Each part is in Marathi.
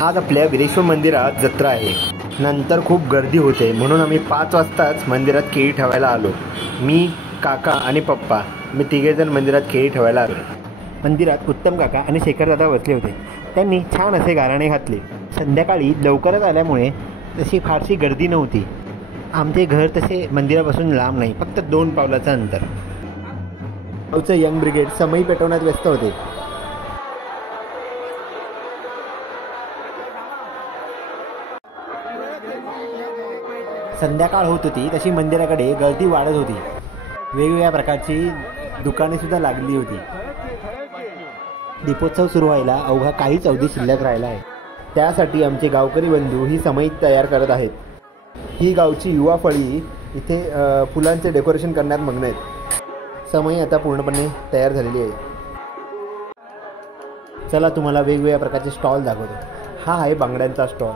आज आपल्या वीरेश्वर मंदिरात जत्रा आहे. नंतर खूप गर्दी होते म्हणून आम्ही 5 वाजताच मंदिरात केळी ठेवायला आलो. मी, काका आणि पप्पा मी तिघेजण मंदिरात केळी ठेवायला आलो. मंदिरात उत्तम काका आणि शेखर दादा बसले होते. त्यांनी छान असे गाराणे घातले. संध्याकाळी लवकरच आल्यामुळे तशी फारशी गर्दी नव्हती. आमचे घर तसे मंदिरापासून लांब नाही, फक्त 2 पावलाचं अंतर. गावचं यंग ब्रिगेड समई पेटवण्यात व्यस्त होते. संध्याकाळ होत होती तशी मंदिराकडे गर्दी वाढत होती. वेगवेगळ्या प्रकारची दुकानेसुद्धा लागली होती. दीपोत्सव सुरू व्हायला अवघा काहीच अवधी शिल्लक राहिला आहे. त्यासाठी आमचे गावकरी बंधू ही समई तयार करत आहेत. ही गावची युवा फळी इथे फुलांचे डेकोरेशन करण्यात मग्न आहेत. समई आता पूर्णपणे तयार झालेली आहे. चला तुम्हाला वेगवेगळ्या प्रकारचे स्टॉल दाखवतो. हा आहे बांगड्यांचा स्टॉल.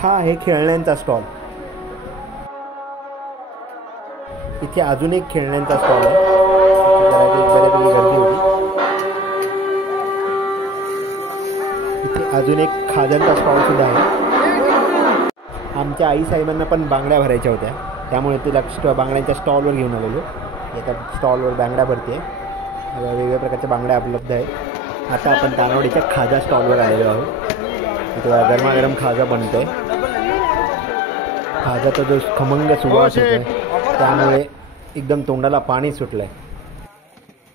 हा आहे खेळण्यांचा स्टॉल. इथे अजून एक खेळण्यांचा स्टॉल आहे. बऱ्यापैकी गर्दी होती. इथे अजून एक खाद्यांचा स्टॉल सुद्धा आहे. आमच्या आई साहेबांना पण बांगड्या भरायच्या होत्या, त्यामुळे ते बांगड्यांच्या स्टॉलवर घेऊन आलेलो. एका स्टॉलवर बांगड्या भरते. वेगवेगळ्या प्रकारच्या बांगड्या उपलब्ध आहेत. आता आपण तानवडीच्या खाजा स्टॉलवर आलेलो आहोत. इथे गरमागरम खाजा बनतोय. खाजाचा जो खमंग सुवास होतोय त्यामुळे एकदम तोंडाला पाणी सुटलंय.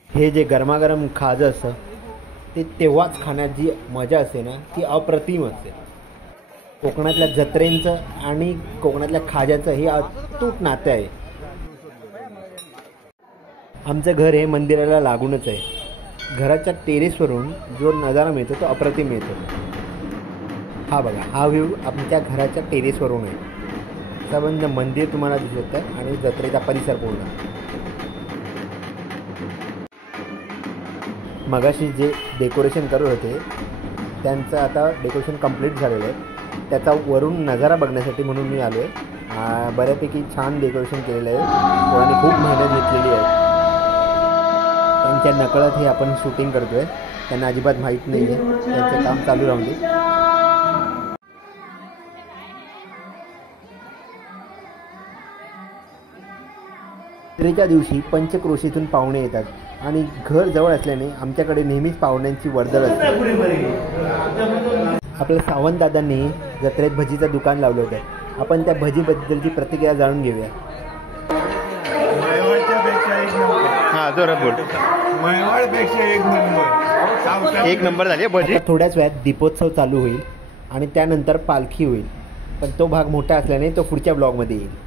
हे जे गरमागरम खाजं असतं ते तेव्हाच खाण्यात जी मजा असते ना ती अप्रतिम असते. कोकणातल्या जत्रेंचं आणि कोकणातल्या खाज्याचं हे अतूट नातं आहे. आमचं घर हे मंदिराला लागूनच आहे. घराच्या टेरेसवरून जो नजारा मिळतो तो अप्रतिम मिळतो. हा बघा, हा व्ह्यू आमच्या घराच्या टेरेसवरून आहे. संबंध मंदिर तुम्हाला दिसत आहे आणि जत्रेचा परिसर पूर्ण. मगाशी जे डेकोरेशन करत होते त्यांचं आता डेकोरेशन कंप्लीट झालेलं आहे. त्याचा वरून नजारा बघण्यासाठी म्हणून मी आलो आहे. बऱ्यापैकी छान डेकोरेशन केलेलं आहे. कोणाने खूप मेहनत घेतलेली आहे. त्यांच्या नकळत हे आपण शूटिंग करतो आहे. त्यांना अजिबात माहीत नाही आहे. त्यांचं काम चालू राहून दे. जत्रेच्या दिवशी पंचक्रोशीतून पाहुणे येतात आणि घर जवळ असल्याने आमच्याकडे नेहमीच पाहुण्यांची वर्दळ असते. आपल्या सावंतदादांनी जत्रेत भजीचं दुकान लावलं होतं. आपण त्या भजीबद्दलची प्रतिक्रिया जाणून घेऊया. एक नंबर झाली भजी. थोड्याच वेळात दीपोत्सव चालू होईल आणि त्यानंतर पालखी होईल, पण तो भाग मोठा असल्याने तो पुढच्या ब्लॉगमध्ये येईल.